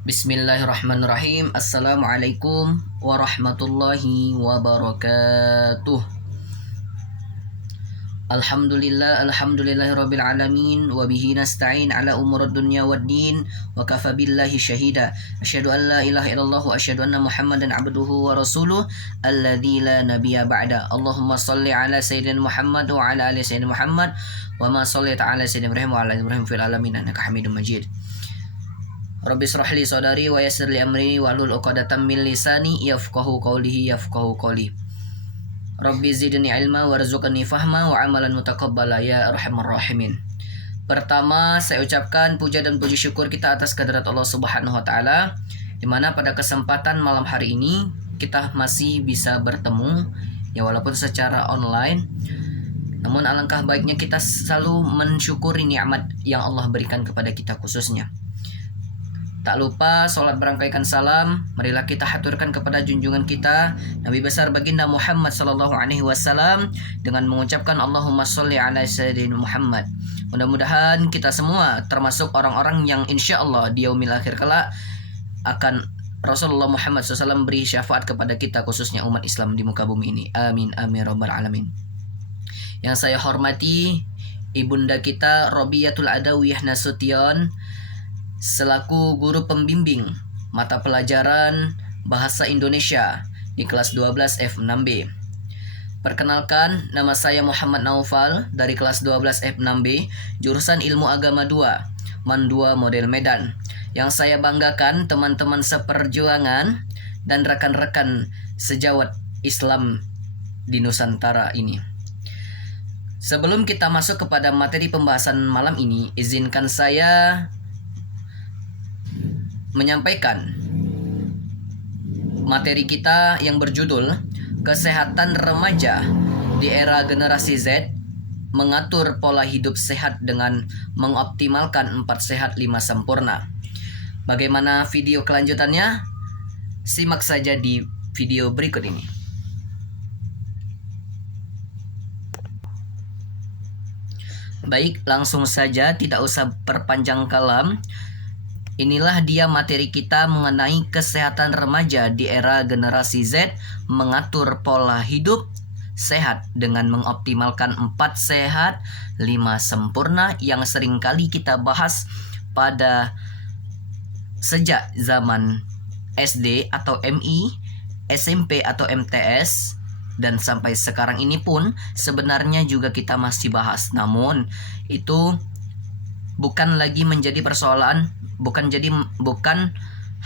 Bismillahirrahmanirrahim. Assalamualaikum warahmatullahi wabarakatuh. Alhamdulillahirabbil alamin wa bihi nasta'in ala umurid dunya waddin wa kafa billahi syahida. Asyhadu an la ilaha illallah wa asyhadu anna Muhammadan abduhu wa rasuluh alladzi la nabiyya ba'da. Allahumma shalli ala sayyidina Muhammad wa ala ali sayyidina Muhammad wa ma shallaita ala sayyidina Ibrahim wa ala ali Ibrahim fil alamin innaka Hamidum Majid. Rabbi shrah li sadari wa yassir li amri wahlul 'uqdatam min lisani yafqahu qawli. Rabbi zidni ilma warzuqni fahma wa amalan mutaqabbala ya arhamar rahimin. Pertama, saya ucapkan puja dan puji syukur kita atas kehadirat Allah Subhanahu wa taala, di mana pada kesempatan malam hari ini kita masih bisa bertemu ya walaupun secara online. Namun alangkah baiknya kita selalu mensyukuri nikmat yang Allah berikan kepada kita khususnya. Tak lupa sholat berangkaikan salam, marilah kita haturkan kepada junjungan kita Nabi besar baginda Muhammad sallallahu alaihi wasallam dengan mengucapkan Allahumma sholli ala sayyidina Muhammad. Mudah-mudahan kita semua termasuk orang-orang yang insya Allah di yaumil akhir kelak akan Rasulullah Muhammad SAW beri syafaat kepada kita khususnya umat Islam di muka bumi ini. Amin amin rabbal alamin. Yang saya hormati ibunda kita Robiyatul Adawiyah Nasution selaku guru pembimbing mata pelajaran Bahasa Indonesia di kelas 12 F6B. Perkenalkan, nama saya Muhammad Naufal dari kelas 12 F6B, jurusan Ilmu Agama 2, MAN 2 Model Medan. Yang saya banggakan teman-teman seperjuangan dan rekan-rekan sejawat Islam di Nusantara ini. Sebelum kita masuk kepada materi pembahasan malam ini, izinkan saya menyampaikan materi kita yang berjudul Kesehatan Remaja di Era Generasi Z, Mengatur Pola Hidup Sehat dengan Mengoptimalkan 4 Sehat 5 Sempurna. Bagaimana video kelanjutannya? Simak saja di video berikut ini. Baik, langsung saja, tidak usah perpanjang kalam. Inilah dia materi kita mengenai kesehatan remaja di era generasi Z, mengatur pola hidup sehat dengan mengoptimalkan 4 sehat 5 sempurna yang seringkali kita bahas pada sejak zaman SD atau MI, SMP atau MTS, dan sampai sekarang ini pun sebenarnya juga kita masih bahas. Namun itu bukan lagi menjadi persoalan, bukan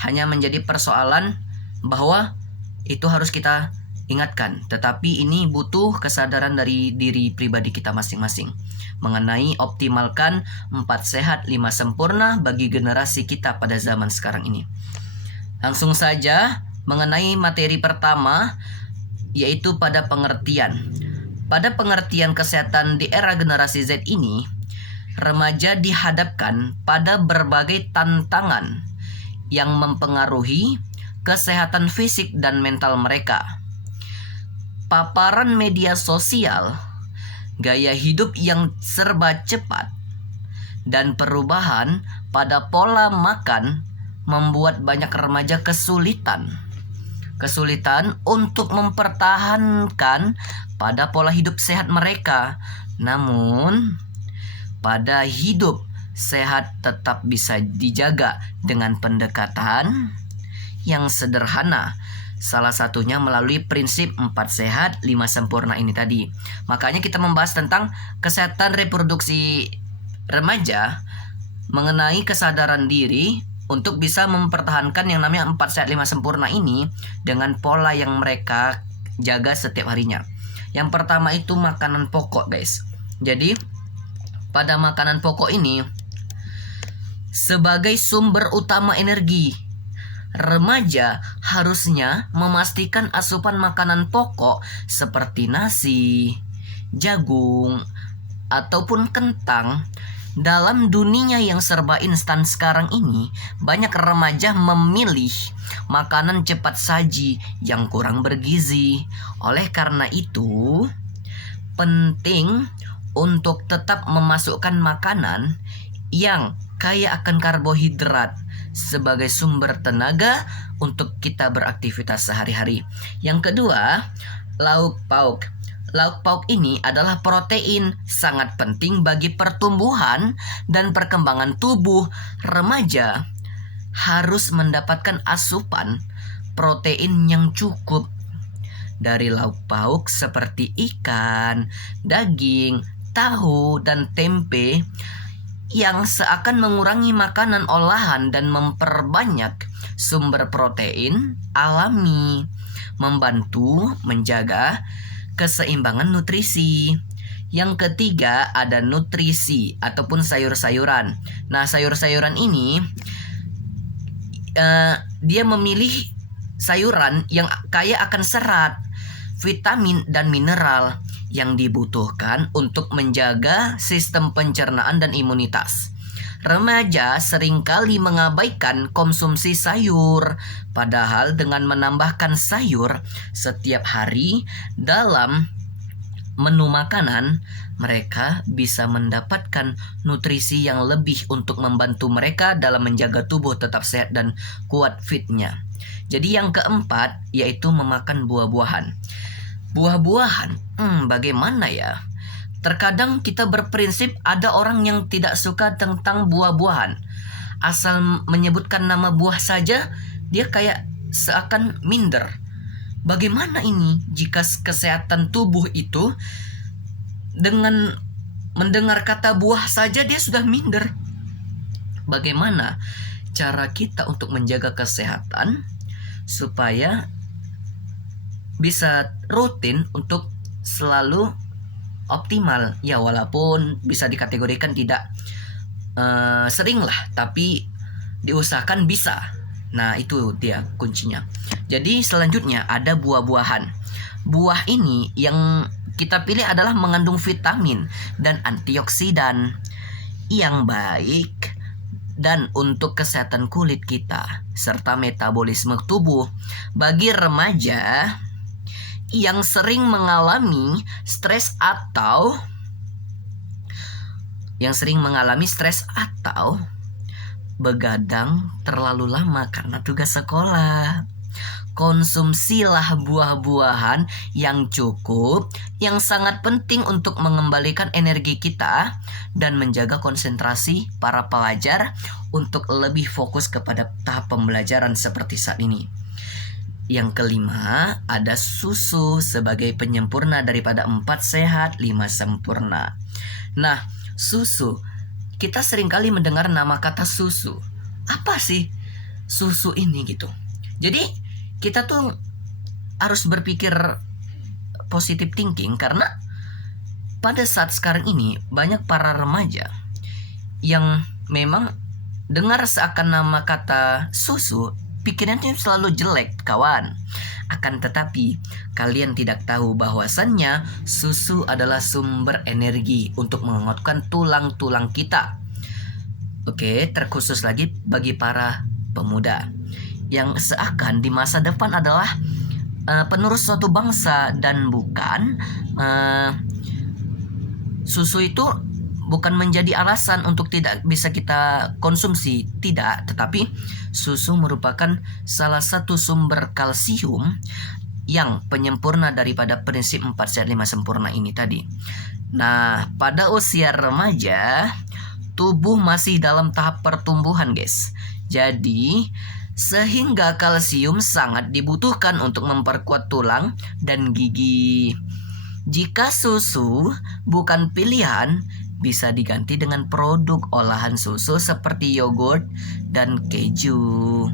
hanya menjadi persoalan bahwa itu harus kita ingatkan, tetapi ini butuh kesadaran dari diri pribadi kita masing-masing mengenai optimalkan 4 sehat 5 sempurna bagi generasi kita pada zaman sekarang ini. Langsung saja mengenai materi pertama, yaitu pada pengertian. Pada pengertian kesehatan di era generasi Z ini, remaja dihadapkan pada berbagai tantangan yang mempengaruhi kesehatan fisik dan mental mereka. Paparan media sosial, gaya hidup yang serba cepat, dan perubahan pada pola makan membuat banyak remaja kesulitan untuk mempertahankan pada pola hidup sehat mereka. Namun pada hidup sehat tetap bisa dijaga dengan pendekatan yang sederhana. Salah satunya melalui prinsip 4 sehat 5 sempurna ini tadi. Makanya kita membahas tentang kesehatan reproduksi remaja mengenai kesadaran diri untuk bisa mempertahankan yang namanya 4 sehat 5 sempurna ini dengan pola yang mereka jaga setiap harinya. Yang pertama itu makanan pokok, guys. Jadi pada makanan pokok ini sebagai sumber utama energi, remaja harusnya memastikan asupan makanan pokok seperti nasi, jagung, ataupun kentang. Dalam dunia yang serba instan sekarang ini, banyak remaja memilih makanan cepat saji yang kurang bergizi. Oleh karena itu, penting untuk tetap memasukkan makanan yang kaya akan karbohidrat sebagai sumber tenaga untuk kita beraktivitas sehari-hari. Yang kedua, lauk pauk. Lauk pauk ini adalah protein sangat penting bagi pertumbuhan dan perkembangan tubuh remaja. Harus mendapatkan asupan protein yang cukup dari lauk pauk seperti ikan, daging, tahu, dan tempe yang seakan mengurangi makanan olahan dan memperbanyak sumber protein alami, membantu menjaga keseimbangan nutrisi. Yang ketiga ada nutrisi ataupun sayur-sayuran. Nah, sayur-sayuran ini dia memilih sayuran yang kaya akan serat, vitamin, dan mineral yang dibutuhkan untuk menjaga sistem pencernaan dan imunitas. Remaja seringkali mengabaikan konsumsi sayur, padahal dengan menambahkan sayur setiap hari dalam menu makanan, mereka bisa mendapatkan nutrisi yang lebih untuk membantu mereka dalam menjaga tubuh tetap sehat dan kuat fitnya. Jadi yang keempat yaitu memakan buah-buahan. Buah-buahan, bagaimana ya? Terkadang kita berprinsip ada orang yang tidak suka tentang buah-buahan. Asal menyebutkan nama buah saja, dia kayak seakan minder. Bagaimana ini jika kesehatan tubuh itu dengan mendengar kata buah saja dia sudah minder? Bagaimana cara kita untuk menjaga kesehatan supaya bisa rutin untuk selalu optimal? Ya, walaupun bisa dikategorikan tidak sering lah, tapi diusahakan bisa. Nah, itu dia kuncinya. Jadi selanjutnya ada buah-buahan. Buah ini yang kita pilih adalah mengandung vitamin dan antioksidan yang baik dan untuk kesehatan kulit kita serta metabolisme tubuh. Bagi remaja yang sering mengalami stres atau begadang terlalu lama karena tugas sekolah, konsumsilah buah-buahan yang cukup, yang sangat penting untuk mengembalikan energi kita dan menjaga konsentrasi para pelajar untuk lebih fokus kepada tahap pembelajaran seperti saat ini. Yang kelima, ada susu sebagai penyempurna daripada 4 sehat, 5 sempurna. Nah, susu. Kita seringkali mendengar nama kata susu. Apa sih susu ini gitu? Jadi, kita tuh harus berpikir positive thinking karena pada saat sekarang ini banyak para remaja yang memang dengar seakan nama kata susu, pikirannya selalu jelek, kawan. Akan tetapi, kalian tidak tahu bahwasannya susu adalah sumber energi untuk menguatkan tulang-tulang kita. Oke, terkhusus lagi bagi para pemuda yang seakan di masa depan adalah penerus suatu bangsa dan bukan susu itu bukan menjadi alasan untuk tidak bisa kita konsumsi, tidak, tetapi susu merupakan salah satu sumber kalsium yang penyempurna daripada prinsip 4 sehat 5 sempurna ini tadi. Nah, pada usia remaja, tubuh masih dalam tahap pertumbuhan, guys. Jadi, sehingga kalsium sangat dibutuhkan untuk memperkuat tulang dan gigi. Jika susu bukan pilihan, bisa diganti dengan produk olahan susu seperti yogurt dan keju.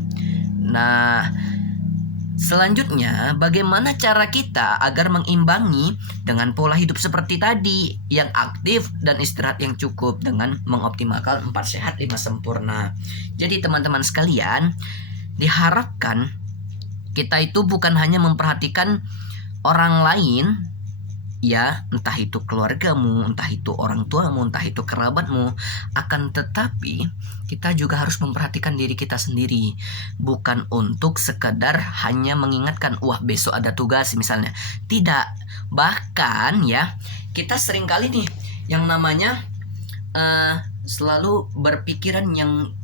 Nah, selanjutnya bagaimana cara kita agar mengimbangi dengan pola hidup seperti tadi yang aktif dan istirahat yang cukup dengan mengoptimalkan 4 sehat 5 sempurna. Jadi teman-teman sekalian, diharapkan kita itu bukan hanya memperhatikan orang lain, ya, entah itu keluargamu, entah itu orang tuamu, entah itu kerabatmu, akan tetapi kita juga harus memperhatikan diri kita sendiri, bukan untuk sekedar hanya mengingatkan, wah besok ada tugas misalnya. Tidak, bahkan ya kita seringkali nih yang namanya selalu berpikiran yang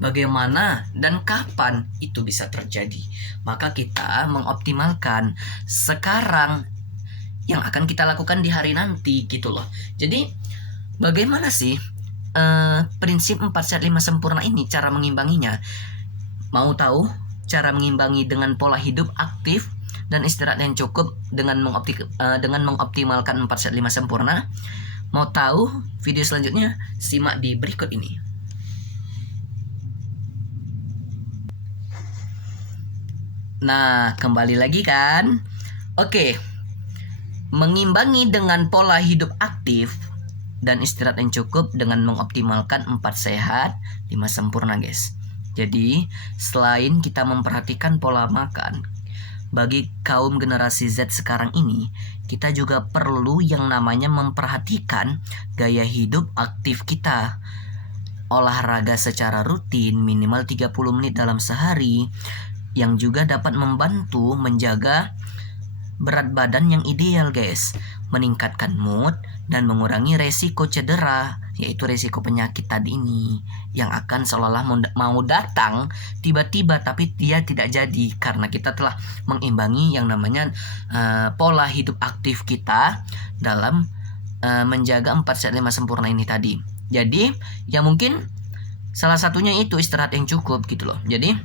bagaimana dan kapan itu bisa terjadi. Maka kita mengoptimalkan sekarang yang akan kita lakukan di hari nanti gitu loh. Jadi bagaimana sih prinsip 4 sehat 5 sempurna ini, cara mengimbanginya? Mau tahu cara mengimbangi dengan pola hidup aktif dan istirahat yang cukup dengan mengoptimalkan 4 sehat 5 sempurna? Mau tahu video selanjutnya? Simak di berikut ini. Nah, kembali lagi kan? Oke. Mengimbangi dengan pola hidup aktif dan istirahat yang cukup dengan mengoptimalkan 4 sehat 5 sempurna, guys. Jadi, selain kita memperhatikan pola makan, bagi kaum generasi Z sekarang ini, kita juga perlu yang namanya memperhatikan gaya hidup aktif kita. Olahraga secara rutin minimal 30 menit dalam sehari, yang juga dapat membantu menjaga berat badan yang ideal, guys, meningkatkan mood dan mengurangi resiko cedera, yaitu resiko penyakit tadi ini yang akan seolah-olah mau datang tiba-tiba tapi dia tidak jadi karena kita telah mengimbangi yang namanya pola hidup aktif kita dalam menjaga 4 sehat 5 sempurna ini tadi. Jadi ya mungkin salah satunya itu istirahat yang cukup gitu loh. Jadi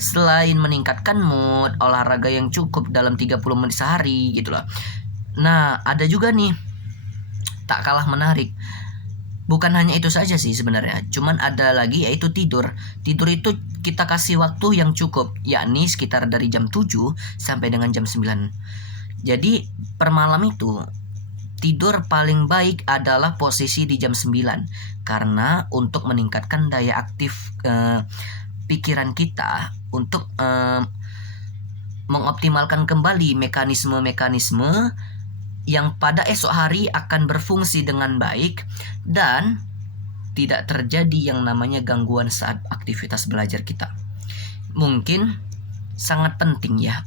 selain meningkatkan mood, olahraga yang cukup dalam 30 menit sehari gitu loh. Nah, ada juga nih tak kalah menarik. Bukan hanya itu saja sih sebenarnya, cuman ada lagi yaitu tidur. Tidur itu kita kasih waktu yang cukup, yakni sekitar dari jam 7 sampai dengan jam 9. Jadi per malam itu tidur paling baik adalah posisi di jam 9 karena untuk meningkatkan daya aktif pikiran kita untuk mengoptimalkan kembali mekanisme-mekanisme yang pada esok hari akan berfungsi dengan baik dan tidak terjadi yang namanya gangguan saat aktivitas belajar kita. Mungkin sangat penting ya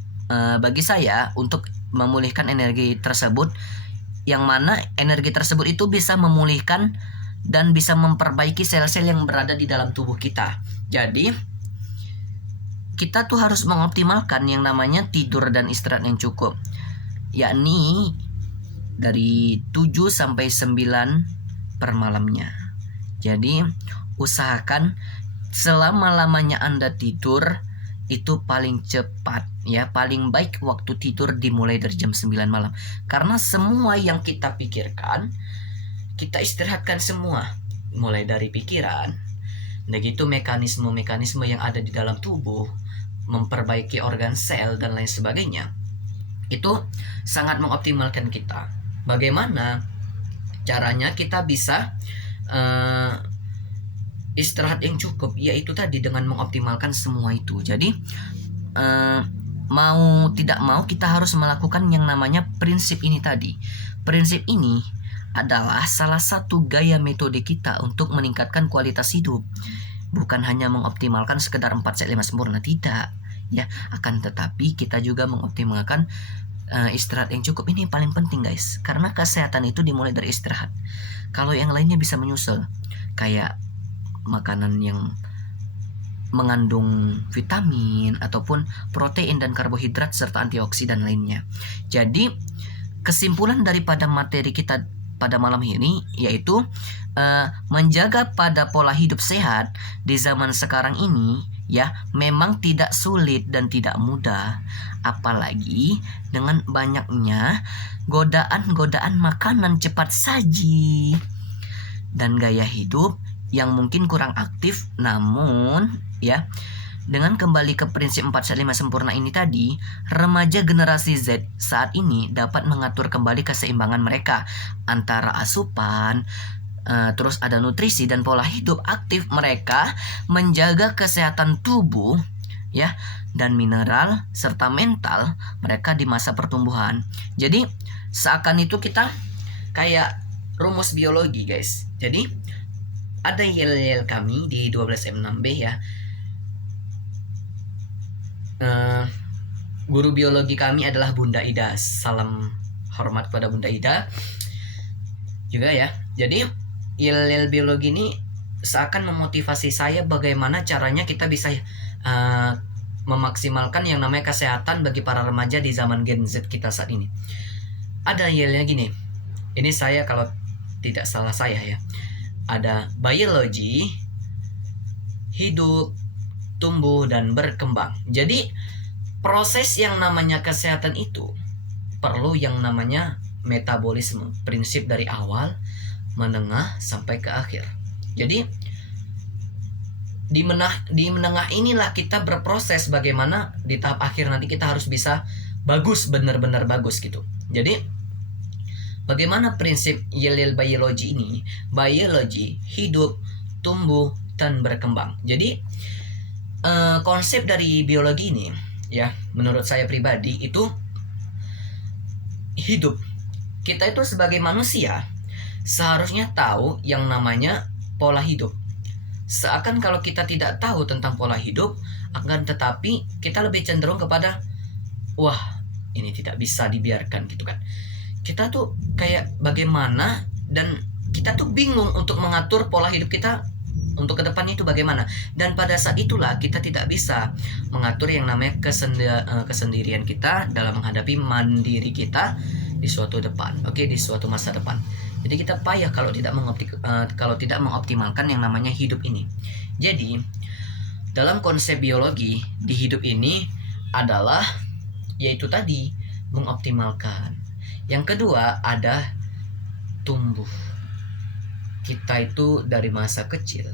bagi saya untuk memulihkan energi tersebut, yang mana energi tersebut itu bisa memulihkan dan bisa memperbaiki sel-sel yang berada di dalam tubuh kita. Jadi kita tuh harus mengoptimalkan yang namanya tidur dan istirahat yang cukup, yakni dari 7 sampai 9 per malamnya. Jadi usahakan selama-lamanya Anda tidur itu paling cepat ya, paling baik waktu tidur dimulai dari jam 9 malam. Karena semua yang kita pikirkan kita istirahatkan semua, mulai dari pikiran, begitu mekanisme-mekanisme yang ada di dalam tubuh, memperbaiki organ sel dan lain sebagainya. Itu sangat mengoptimalkan kita. Bagaimana caranya kita bisa istirahat yang cukup? Yaitu tadi dengan mengoptimalkan semua itu. Jadi mau tidak mau kita harus melakukan yang namanya prinsip ini tadi. Prinsip ini adalah salah satu gaya metode kita untuk meningkatkan kualitas hidup. Bukan hanya mengoptimalkan sekedar 4 sehat 5 sempurna, tidak ya, akan tetapi kita juga mengoptimalkan istirahat yang cukup. Ini paling penting, guys, karena kesehatan itu dimulai dari istirahat. Kalau yang lainnya bisa menyusul, kayak makanan yang mengandung vitamin ataupun protein dan karbohidrat serta antioksidan lainnya. Jadi kesimpulan daripada materi kita pada malam ini yaitu menjaga pada pola hidup sehat di zaman sekarang ini ya memang tidak sulit dan tidak mudah, apalagi dengan banyaknya godaan-godaan makanan cepat saji dan gaya hidup yang mungkin kurang aktif. Namun ya, dengan kembali ke prinsip 4 sehat 5 sempurna ini tadi, remaja generasi Z saat ini dapat mengatur kembali keseimbangan mereka antara asupan, terus ada nutrisi dan pola hidup aktif mereka, menjaga kesehatan tubuh ya dan mineral serta mental mereka di masa pertumbuhan. Jadi seakan itu kita kayak rumus biologi, guys. Jadi ada yel-yel kami di 12M6B ya. Guru biologi kami adalah Bunda Ida. Salam hormat pada Bunda Ida juga ya. Jadi yel-yel biologi ini seakan memotivasi saya bagaimana caranya kita bisa memaksimalkan yang namanya kesehatan bagi para remaja di zaman Gen Z kita saat ini. Ada yelnya gini, ini saya kalau tidak salah saya ya, ada biologi, hidup, tumbuh, dan berkembang. Jadi proses yang namanya kesehatan itu perlu yang namanya metabolisme, prinsip dari awal, menengah, sampai ke akhir. Jadi di menengah inilah kita berproses bagaimana di tahap akhir nanti kita harus bisa bagus, benar-benar bagus gitu. Jadi bagaimana prinsip Yelil biologi ini? Biologi, hidup, tumbuh, dan berkembang. Jadi konsep dari biologi ini ya, menurut saya pribadi itu hidup. Kita itu sebagai manusia seharusnya tahu yang namanya pola hidup. Seakan kalau kita tidak tahu tentang pola hidup, akan tetapi kita lebih cenderung kepada wah, ini tidak bisa dibiarkan gitu kan. Kita tuh kayak bagaimana, dan kita tuh bingung untuk mengatur pola hidup kita untuk ke depan itu bagaimana. Dan pada saat itulah kita tidak bisa mengatur yang namanya kesendirian kita dalam menghadapi mandiri kita di suatu depan, di suatu masa depan. Jadi kita payah kalau tidak mengoptimalkan yang namanya hidup ini. Jadi dalam konsep biologi di hidup ini adalah yaitu tadi mengoptimalkan. Yang kedua ada tumbuh. Kita itu dari masa kecil